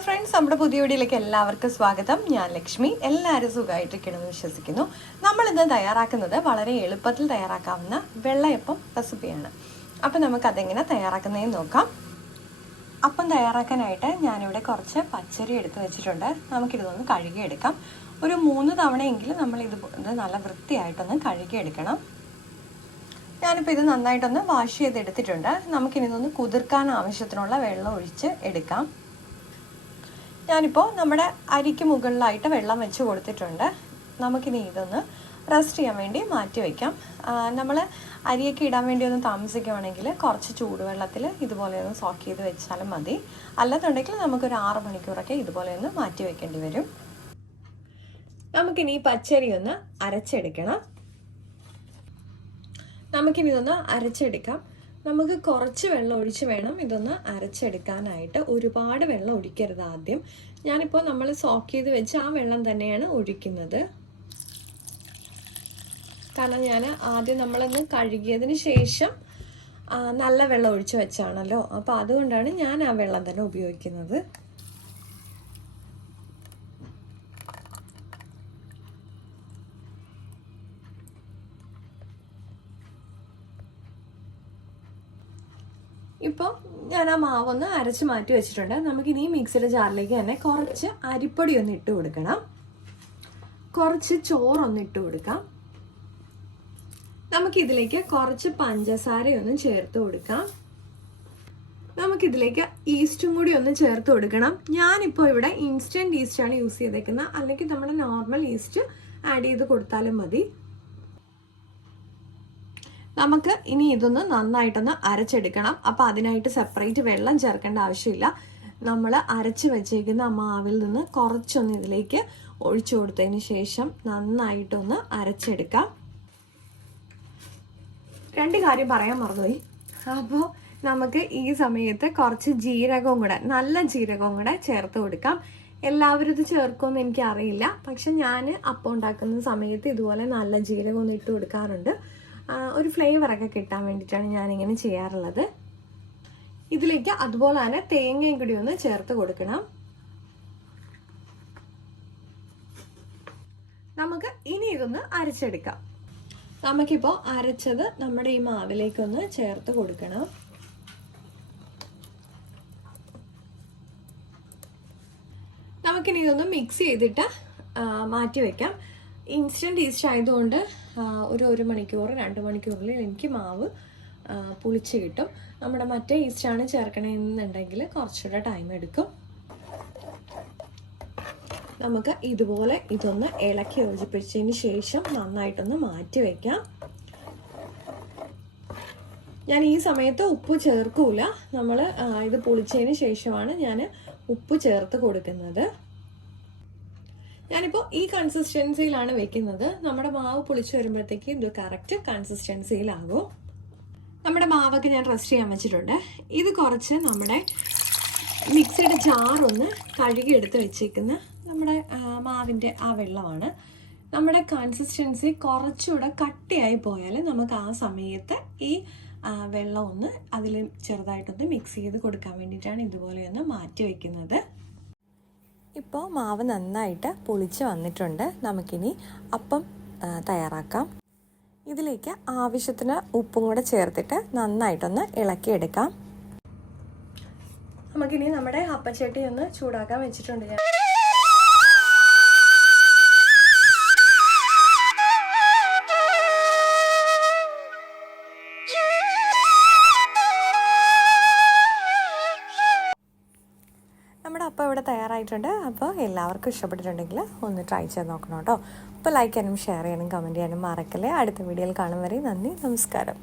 Hello friends, നമ്മുടെ പുതിയ വീഡിയോയിലേക്ക് എല്ലാവർക്കും സ്വാഗതം. ഞാൻ ലക്ഷ്മി. എല്ലാവരും സുഖമായിട്ടിരിക്കണമെന്ന് വിശ്വസിക്കുന്നു. നമ്മളിന്ന് തയ്യാറാക്കുന്നത് വളരെ എളുപ്പത്തിൽ തയ്യാറാക്കാവുന്ന വെള്ളയപ്പം റെസിപ്പിയാണ്. അപ്പം നമുക്കതെങ്ങനെ തയ്യാറാക്കുന്നതെന്ന് നോക്കാം. അപ്പം തയ്യാറാക്കാനായിട്ട് ഞാനിവിടെ കുറച്ച് പച്ചരി എടുത്ത് വെച്ചിട്ടുണ്ട്. നമുക്കിതൊന്ന് കഴുകിയെടുക്കാം. ഒരു 3 തവണയെങ്കിലും ഇത് നല്ല വൃത്തിയായിട്ടൊന്ന് കഴുകിയെടുക്കണം. ഞാനിപ്പോൾ ഇത് നന്നായിട്ടൊന്ന് വാഷ് ചെയ്തെടുത്തിട്ടുണ്ട്. നമുക്കിനി ഇതൊന്ന് കുതിർക്കാൻ ആവശ്യത്തിനുള്ള വെള്ളം ഒഴിച്ച് എടുക്കാം. ഞാനിപ്പോൾ നമ്മുടെ അരിക്ക് മുകളിലായിട്ട് വെള്ളം വെച്ച് കൊടുത്തിട്ടുണ്ട്. നമുക്കിനി ഇതൊന്ന് റെസ്റ്റ് ചെയ്യാൻ വേണ്ടി മാറ്റി വയ്ക്കാം. നമ്മൾ അരിയൊക്കെ ഇടാൻ വേണ്ടി ഒന്ന് താമസിക്കുകയാണെങ്കിൽ കുറച്ച് ചൂടുവെള്ളത്തിൽ ഇതുപോലെ ഒന്ന് സോക്ക് ചെയ്ത് വെച്ചാലും മതി. അല്ലെന്നുണ്ടെങ്കിൽ നമുക്കൊരു 6 മണിക്കൂറൊക്കെ ഇതുപോലെ ഒന്ന് മാറ്റി വെക്കേണ്ടി വരും. നമുക്കിനി ഈ പച്ചരി ഒന്ന് അരച്ചെടുക്കണം. ഇതൊന്ന് അരച്ചെടുക്കാം. നമുക്ക് കുറച്ച് വെള്ളം ഒഴിച്ച് വേണം ഇതൊന്ന് അരച്ചെടുക്കാനായിട്ട്. ഒരുപാട് വെള്ളം ഒഴിക്കരുത് ആദ്യം. ഞാനിപ്പോൾ നമ്മൾ സോക്ക് ചെയ്ത് വെച്ച് ആ വെള്ളം തന്നെയാണ് ഒഴിക്കുന്നത്. കാരണം ഞാൻ ആദ്യം നമ്മളൊന്ന് കഴുകിയതിന് ശേഷം നല്ല വെള്ളം ഒഴിച്ച് വെച്ചാണല്ലോ, അപ്പോൾ അതുകൊണ്ടാണ് ഞാൻ ആ വെള്ളം തന്നെ ഉപയോഗിക്കുന്നത്. ഇപ്പോൾ ഞാൻ ആ മാവൊന്ന് അരച്ച് മാറ്റി വെച്ചിട്ടുണ്ട്. നമുക്കിനി മിക്സിയുടെ ജാറിലേക്ക് തന്നെ കുറച്ച് അരിപ്പൊടി ഒന്ന് ഇട്ട് കൊടുക്കണം. കുറച്ച് ചോറൊന്ന് ഇട്ട് കൊടുക്കാം. നമുക്കിതിലേക്ക് കുറച്ച് പഞ്ചസാരയൊന്നും ചേർത്ത് കൊടുക്കാം. നമുക്കിതിലേക്ക് ഈസ്റ്റും കൂടി ഒന്ന് ചേർത്ത് കൊടുക്കണം. ഞാനിപ്പോൾ ഇവിടെ ഇൻസ്റ്റൻറ്റ് ഈസ്റ്റാണ് യൂസ് ചെയ്തേക്കുന്നത്. അല്ലെങ്കിൽ നമ്മുടെ നോർമൽ ഈസ്റ്റ് ആഡ് ചെയ്ത് കൊടുത്താലും മതി. നമുക്ക് ഇനി ഇതൊന്ന് നന്നായിട്ടൊന്ന് അരച്ചെടുക്കണം. അപ്പോൾ അതിനായിട്ട് സെപ്പറേറ്റ് വെള്ളം ചേർക്കേണ്ട ആവശ്യമില്ല. നമ്മൾ അരച്ച് വെച്ചേക്കുന്ന മാവിൽ നിന്ന് കുറച്ചൊന്ന് ഇതിലേക്ക് ഒഴിച്ചു കൊടുത്തതിന് ശേഷം നന്നായിട്ടൊന്ന് അരച്ചെടുക്കാം. 2 കാര്യം പറയാൻ മറന്നുപോയി. അപ്പോൾ നമുക്ക് ഈ സമയത്ത് കുറച്ച് ജീരകവും കൂടെ, നല്ല ജീരകവും കൂടെ ചേർത്ത് കൊടുക്കാം. എല്ലാവരും ഇത് ചേർക്കുമെന്ന് എനിക്കറിയില്ല, പക്ഷെ ഞാൻ അപ്പം ഉണ്ടാക്കുന്ന സമയത്ത് ഇതുപോലെ നല്ല ജീരകം ഒന്ന് ഇട്ട് കൊടുക്കാറുണ്ട്. ഒരു ഫ്ലേവറൊക്കെ കിട്ടാൻ വേണ്ടിയിട്ടാണ് ഞാനിങ്ങനെ ചെയ്യാറുള്ളത്. ഇതിലേക്ക് അതുപോലെ തന്നെ തേങ്ങയും കൂടി ഒന്ന് ചേർത്ത് കൊടുക്കണം. നമുക്ക് ഇനി ഇതൊന്ന് അരച്ചെടുക്കാം. നമുക്കിപ്പോൾ അരച്ചത് നമ്മുടെ ഈ മാവിലേക്കൊന്ന് ചേർത്ത് കൊടുക്കണം. നമുക്കിനി ഇതൊന്ന് മിക്സ് ചെയ്തിട്ട് മാറ്റി വയ്ക്കാം. ഇൻസ്റ്റൻറ്റ് ഈസ്റ്റ് ആയതുകൊണ്ട് ഒരു മണിക്കൂർ 2 മണിക്കൂറിൽ എനിക്ക് മാവ് പുളിച്ച് കിട്ടും. നമ്മുടെ മറ്റേ ഈസ്റ്റാണ് ചേർക്കണമെന്നുണ്ടെങ്കിൽ കുറച്ചുകൂടെ ടൈം എടുക്കും. നമുക്ക് ഇതുപോലെ ഇതൊന്ന് ഇളക്കി യോജിപ്പിച്ചതിന് ശേഷം നന്നായിട്ടൊന്ന് മാറ്റി വയ്ക്കാം. ഞാൻ ഈ സമയത്ത് ഉപ്പ് ചേർക്കൂല. നമ്മൾ ഇത് പുളിച്ചതിന് ശേഷമാണ് ഞാൻ ഉപ്പ് ചേർത്ത് കൊടുക്കുന്നത്. ഞാനിപ്പോൾ ഈ കൺസിസ്റ്റൻസിയിലാണ് വെക്കുന്നത്. നമ്മുടെ മാവ് പുളിച്ച് വരുമ്പോഴത്തേക്ക് ഇത് കറക്റ്റ് കൺസിസ്റ്റൻസിയിലാകും. നമ്മുടെ മാവൊക്കെ ഞാൻ റെസ്റ്റ് ചെയ്യാൻ വെച്ചിട്ടുണ്ട്. ഇത് കുറച്ച് നമ്മുടെ മിക്സിയുടെ ജാറൊന്ന് കഴുകിയെടുത്ത് വെച്ചേക്കുന്ന നമ്മുടെ മാവിൻ്റെ ആ വെള്ളമാണ്. നമ്മുടെ കൺസിസ്റ്റൻസി കുറച്ചുകൂടെ കട്ടിയായി പോയാൽ നമുക്ക് ആ സമയത്ത് ഈ വെള്ളം ഒന്ന് അതിൽ ചെറുതായിട്ടൊന്ന് മിക്സ് ചെയ്ത് കൊടുക്കാൻ വേണ്ടിയിട്ടാണ് ഇതുപോലെയൊന്ന് മാറ്റി വയ്ക്കുന്നത്. ഇപ്പോൾ മാവ് നന്നായിട്ട് പുളിച്ച് വന്നിട്ടുണ്ട്. നമുക്കിനി അപ്പം തയ്യാറാക്കാം. ഇതിലേക്ക് ആവശ്യത്തിന് ഉപ്പും കൂടെ ചേർത്തിട്ട് നന്നായിട്ടൊന്ന് ഇളക്കിയെടുക്കാം. നമുക്കിനി നമ്മുടെ അപ്പച്ചട്ടി ഒന്ന് ചൂടാക്കാൻ വെച്ചിട്ടുണ്ട് ഞാൻ. നമ്മുടെ അപ്പം ഇവിടെ തയ്യാറായിട്ടുണ്ട്. അപ്പോൾ എല്ലാവർക്കും ഇഷ്ടപ്പെട്ടിട്ടുണ്ടെങ്കിൽ ഒന്ന് ട്രൈ ചെയ്ത് നോക്കണം കേട്ടോ. അപ്പോൾ ലൈക്ക് ചെയ്യാനും ഷെയർ ചെയ്യാനും കമൻറ്റ് ചെയ്യാനും മറക്കല്ലേ. അടുത്ത വീഡിയോയിൽ കാണും വരെ നന്ദി, നമസ്കാരം.